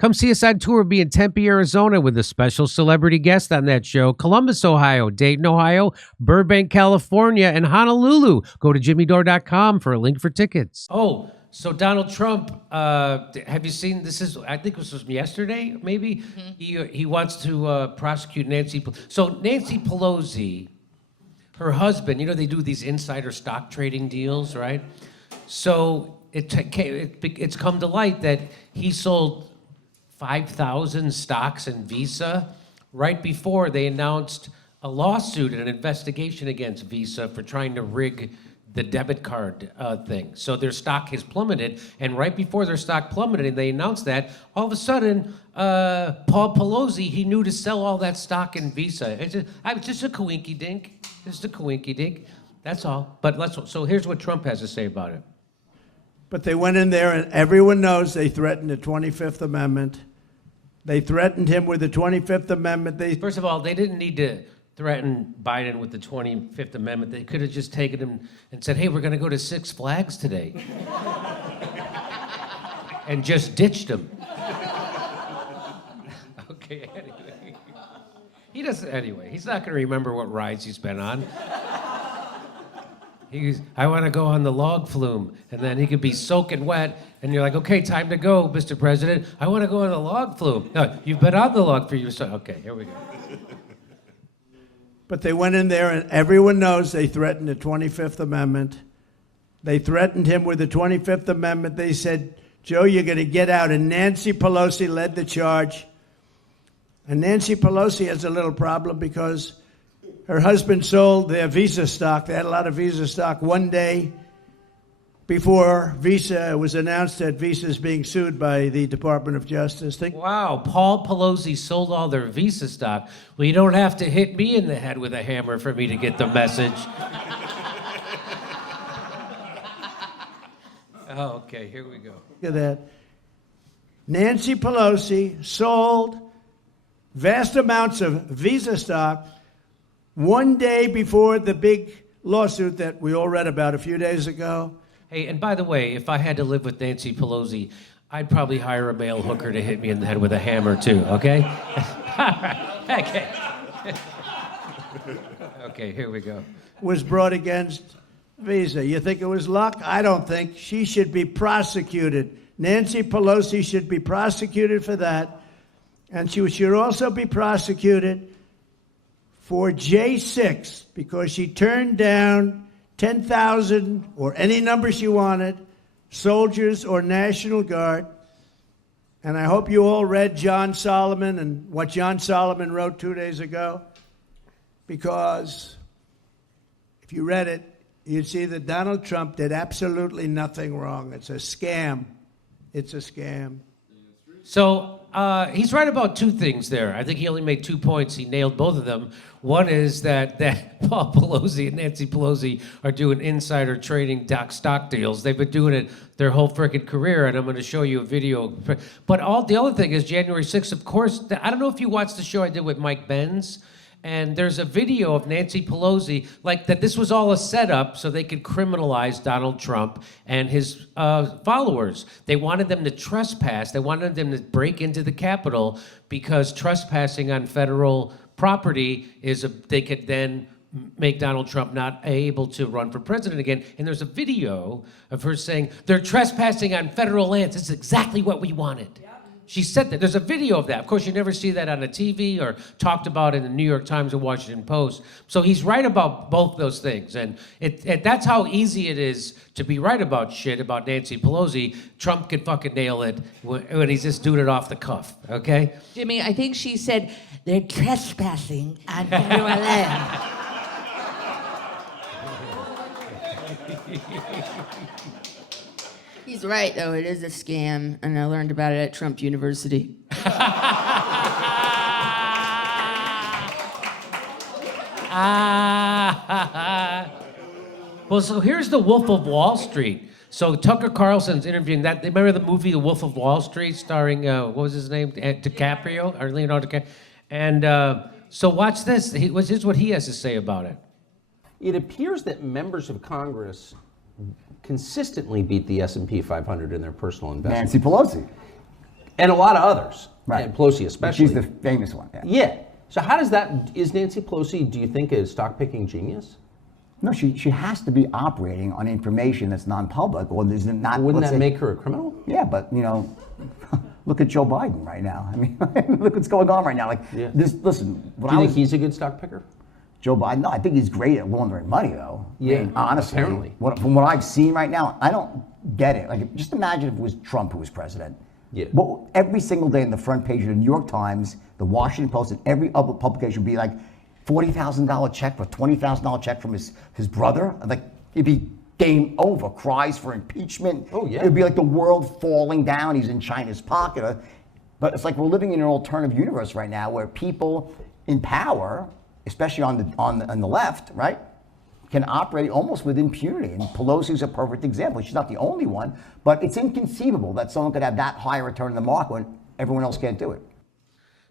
Come see us on tour. We'll be in Tempe, Arizona with a special celebrity guest on that show. Columbus, Ohio, Dayton, Ohio, Burbank, California, and Honolulu. Go to jimmydore.com for a link for tickets. Oh, so Donald Trump, have you seen, I think this was yesterday, maybe? Mm-hmm. He wants to prosecute Nancy Pelosi. So Nancy Pelosi, her husband, they do these insider stock trading deals, right? So it's come to light that he sold 5,000 stocks in Visa right before they announced a lawsuit and an investigation against Visa for trying to rig the debit card thing. So their stock has plummeted, and right before their stock plummeted and they announced that, all of a sudden, Paul Pelosi, he knew to sell all that stock in Visa. It's just a coinky-dink. Just a coinky-dink. That's all. But so here's what Trump has to say about it. But they went in there, and everyone knows they threatened the 25th Amendment. They threatened him with the 25th Amendment. First of all, they didn't need to threaten Biden with the 25th Amendment. They could have just taken him and said, hey, we're going to go to Six Flags today. And just ditched him. Okay, anyway. He's not going to remember what rides he's been on. I want to go on the log flume, and then he could be soaking wet, and you're like, okay, time to go, Mr. President. I want to go on the log flume. No, you've been on the log flume. Okay, here we go. But they went in there, and everyone knows they threatened the 25th Amendment. They threatened him with the 25th Amendment. They said, Joe, you're going to get out. And Nancy Pelosi led the charge. And Nancy Pelosi has a little problem because her husband sold their Visa stock. They had a lot of Visa stock one day before Visa was announced that Visa is being sued by the Department of Justice. Wow, Paul Pelosi sold all their Visa stock. Well, you don't have to hit me in the head with a hammer for me to get the message. Oh, okay, here we go. Look at that. Nancy Pelosi sold vast amounts of Visa stock one day before the big lawsuit that we all read about a few days ago. Hey, and by the way, if I had to live with Nancy Pelosi, I'd probably hire a male hooker to hit me in the head with a hammer too, okay? All right, okay. Okay, here we go. Was brought against Visa. You think it was luck? I don't think. She should be prosecuted. Nancy Pelosi should be prosecuted for that. And she should also be prosecuted for J6 because she turned down 10,000 or any number she wanted, soldiers or National Guard. And I hope you all read John Solomon and what John Solomon wrote 2 days ago, because if you read it, you'd see that Donald Trump did absolutely nothing wrong. It's a scam. It's a scam. So he's right about two things there. I think he only made 2 points. He nailed both of them. One is that Paul Pelosi and Nancy Pelosi are doing insider trading stock deals. They've been doing it their whole freaking career, and I'm going to show you a video. But the other thing is January 6th, of course. I don't know if you watched the show I did with Mike Benz, and there's a video of Nancy Pelosi, like that this was all a setup so they could criminalize Donald Trump and his followers. They wanted them to trespass. They wanted them to break into the Capitol because trespassing on federal property they could then make Donald Trump not able to run for president again. And there's a video of her saying, they're trespassing on federal lands. This is exactly what we wanted. She said that. There's a video of that. Of course, you never see that on the TV or talked about in the New York Times or Washington Post. So he's right about both those things. And that's how easy it is to be right about shit about Nancy Pelosi. Trump can fucking nail it when he's just doing it off the cuff, okay? Jimmy, I think she said they're trespassing on federal land. He's right, though. It is a scam, and I learned about it at Trump University. Well, so here's the Wolf of Wall Street. So Tucker Carlson's interviewing that. Remember the movie The Wolf of Wall Street, starring what was his name, DiCaprio or Leonardo DiCaprio? And so watch this. Here's what he has to say about it. It appears that members of Congress consistently beat the S&P 500 in their personal investments. Nancy Pelosi. And a lot of others, Right. and Pelosi especially. She's the famous one. Yeah. Yeah. So how does that, is Nancy Pelosi, do you think, a stock picking genius? No, she has to be operating on information that's non-public, or there's not. Wouldn't let's that say- make her a criminal? Yeah, but look at Joe Biden right now. I mean, look what's going on right now. Like Yeah. this. Listen, Do you think he's a good stock picker? Joe Biden? No, I think he's great at laundering money, though. Yeah, I mean, honestly, apparently. from what I've seen right now, I don't get it. Like, just imagine if it was Trump who was president. Yeah. Well, every single day in the front page of the New York Times, the Washington Post, and every other publication would be like $40,000 check or $20,000 check from his brother. Like, it'd be game over. Cries for impeachment. Oh, yeah. It'd be like the world falling down. He's in China's pocket. But it's like we're living in an alternative universe right now where people in power, especially on the left, right, can operate almost with impunity. And Pelosi's a perfect example. She's not the only one, but it's inconceivable that someone could have that high return in the market when everyone else can't do it.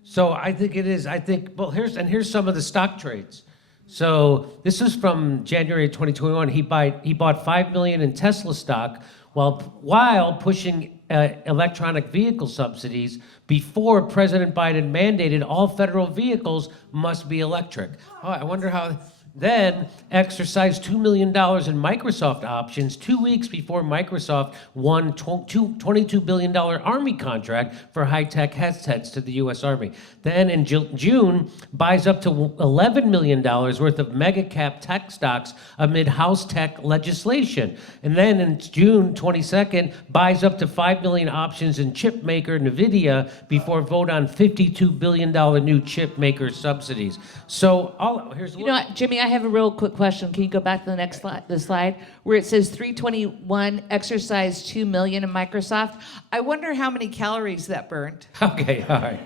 So I think it is. I think, well, here's some of the stock trades. So this is from January 2021. He bought $5 million in Tesla stock while pushing electronic vehicle subsidies before President Biden mandated all federal vehicles must be electric. Oh, I wonder how. Then exercised $2 million in Microsoft options 2 weeks before Microsoft won $22 billion Army contract for high-tech headsets to the U.S. Army. Then in June, buys up to $11 million worth of mega-cap tech stocks amid House tech legislation. And then in June 22nd, buys up to 5 million options in chip maker NVIDIA before vote on $52 billion new chip maker subsidies. So here's You know what, Jimmy, I have a real quick question. Can you go back to the next slide where it says 321 exercised 2 million in Microsoft? I wonder how many calories that burned. Okay, all right.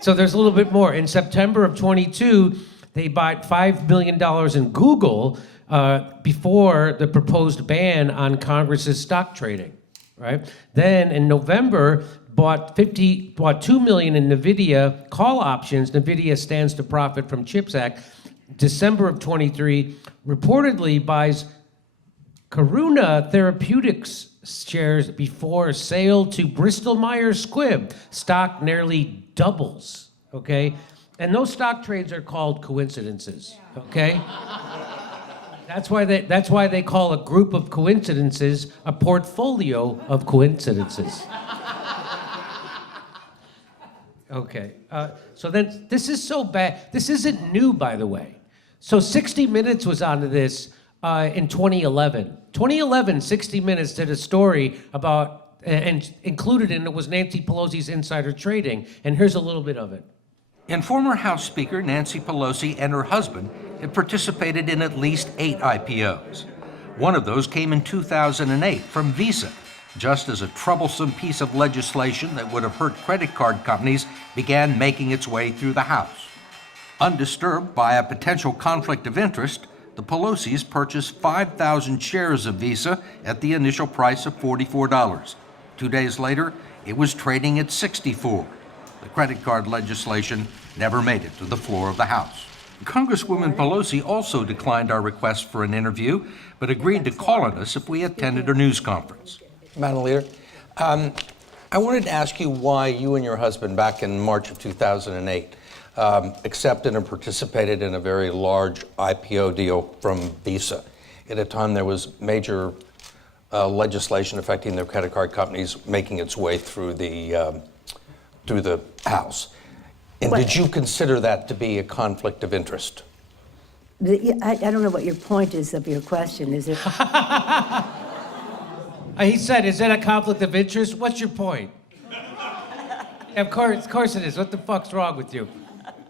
So there's a little bit more. In September of 22, they bought $5 billion in Google before the proposed ban on Congress's stock trading, right? Then in November, bought $2 million in NVIDIA call options. NVIDIA stands to profit from CHIPS Act. December of 23, reportedly buys Karuna Therapeutics shares before sale to Bristol Myers Squibb. Stock nearly doubles, okay? And those stock trades are called coincidences, okay? That's why they call a group of coincidences a portfolio of coincidences. Okay, so then this is so bad. This isn't new, by the way. So 60 Minutes was onto this in 2011. 2011, 60 Minutes did a story about, and included in it was Nancy Pelosi's insider trading. And here's a little bit of it. And former House Speaker Nancy Pelosi and her husband had participated in at least 8 IPOs. One of those came in 2008 from Visa, just as a troublesome piece of legislation that would have hurt credit card companies began making its way through the House. Undisturbed by a potential conflict of interest, the Pelosi's purchased 5,000 shares of Visa at the initial price of $44. 2 days later, it was trading at $64. The credit card legislation never made it to the floor of the House. Congresswoman Pelosi also declined our request for an interview, but agreed to call on us if we attended her news conference. Madam Leader, I wanted to ask you why you and your husband, back in March of 2008, accepted and participated in a very large IPO deal from Visa. At a time there was major legislation affecting their credit card companies making its way through the House. And did you consider that to be a conflict of interest? I don't know what your point is of your question. Is it? He said, is that a conflict of interest? What's your point? Of course it is. What the fuck's wrong with you?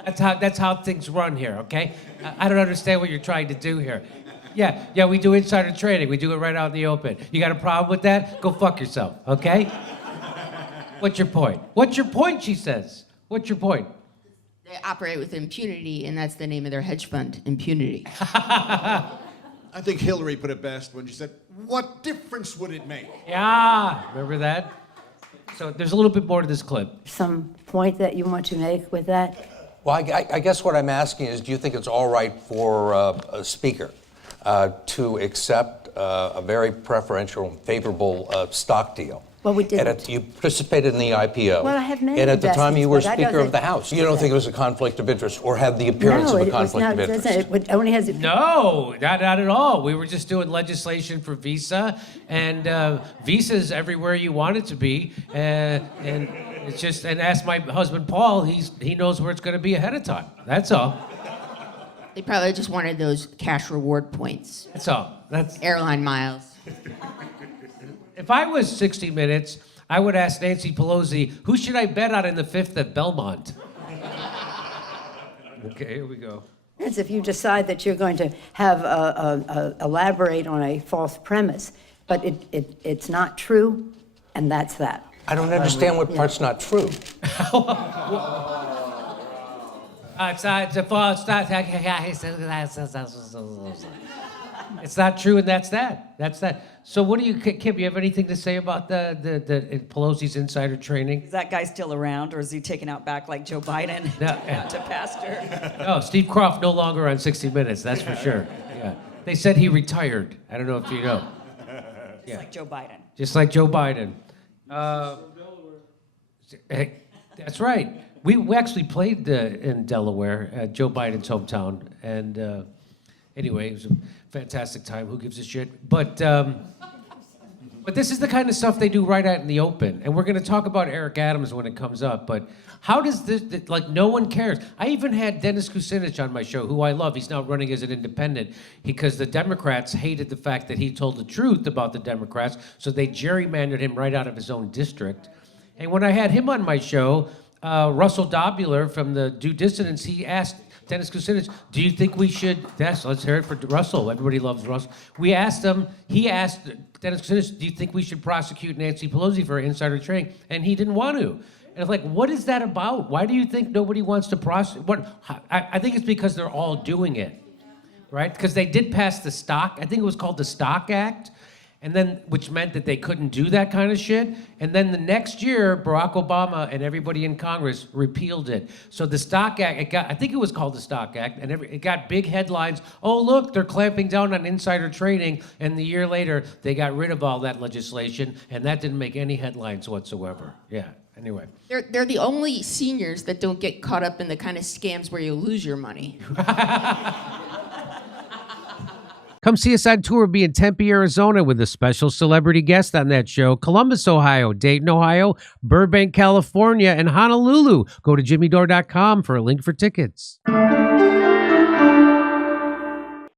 That's how things run here, okay? I don't understand what you're trying to do here. Yeah, we do insider trading. We do it right out in the open. You got a problem with that? Go fuck yourself, okay? What's your point? What's your point, she says. What's your point? They operate with impunity, and that's the name of their hedge fund, impunity. I think Hillary put it best when she said, what difference would it make? Yeah, remember that? So there's a little bit more to this clip. Some point that you want to make with that? Well, I guess what I'm asking is, do you think it's all right for a speaker to accept a very preferential and favorable stock deal Well, we didn't. And you participated in the IPO. Well, I have many And at the time, you were investments, but that Speaker of the doesn't- House. You don't think it was a conflict of interest or had the appearance No, of a it was conflict not. of It interest? doesn't. It only has. No, not at all. We were just doing legislation for Visa, and Visa's everywhere you want it to be, and it's just. And ask my husband Paul; he knows where it's going to be ahead of time. That's all. They probably just wanted those cash reward points, That's all. That's. airline miles. If I was 60 Minutes, I would ask Nancy Pelosi, who should I bet on in the 5th at Belmont? Okay, here we go. It's if you decide that you're going to have elaborate on a false premise, but it's not true, and that's that. I don't understand what part's not true. It's a false. It's not true, and that's that. That's that. So, what do you, Kim? You have anything to say about the Pelosi's insider training? Is that guy still around, or is he taken out back like Joe Biden No. to pasture? No, Steve Croft no longer on 60 Minutes. That's for sure. Yeah, they said he retired. I don't know if you know. It's like Joe Biden. Just like Joe Biden. That's right. We actually played in Delaware, Joe Biden's hometown, and anyway, it was a fantastic time. Who gives a shit? But this is the kind of stuff they do right out in the open, and we're going to talk about Eric Adams when it comes up. But how does this? Like, no one cares. I even had Dennis Kucinich on my show, who I love. He's now running as an independent because the Democrats hated the fact that he told the truth about the Democrats, so they gerrymandered him right out of his own district. And when I had him on my show, Russell Dobular from the Due Dissidents, he asked Dennis Kucinich, do you think we should, let's hear it for Russell. Everybody loves Russell. He asked Dennis Kucinich, do you think we should prosecute Nancy Pelosi for insider trading? And he didn't want to. And it's like, what is that about? Why do you think nobody wants to prosecute? I think it's because they're all doing it, right? Because they did pass the Stock, I think it was called the Stock Act, and then, which meant that they couldn't do that kind of shit. And then the next year, Barack Obama and everybody in Congress repealed it. So the Stock Act, I think it was called the Stock Act, and it got big headlines. Oh, look, they're clamping down on insider trading. And the year later, they got rid of all that legislation, and that didn't make any headlines whatsoever. Yeah, anyway. They're the only seniors that don't get caught up in the kind of scams where you lose your money. Come see us on tour. We'll be in Tempe, Arizona with a special celebrity guest on that show. Columbus, Ohio, Dayton, Ohio, Burbank, California, and Honolulu. Go to jimmydore.com for a link for tickets.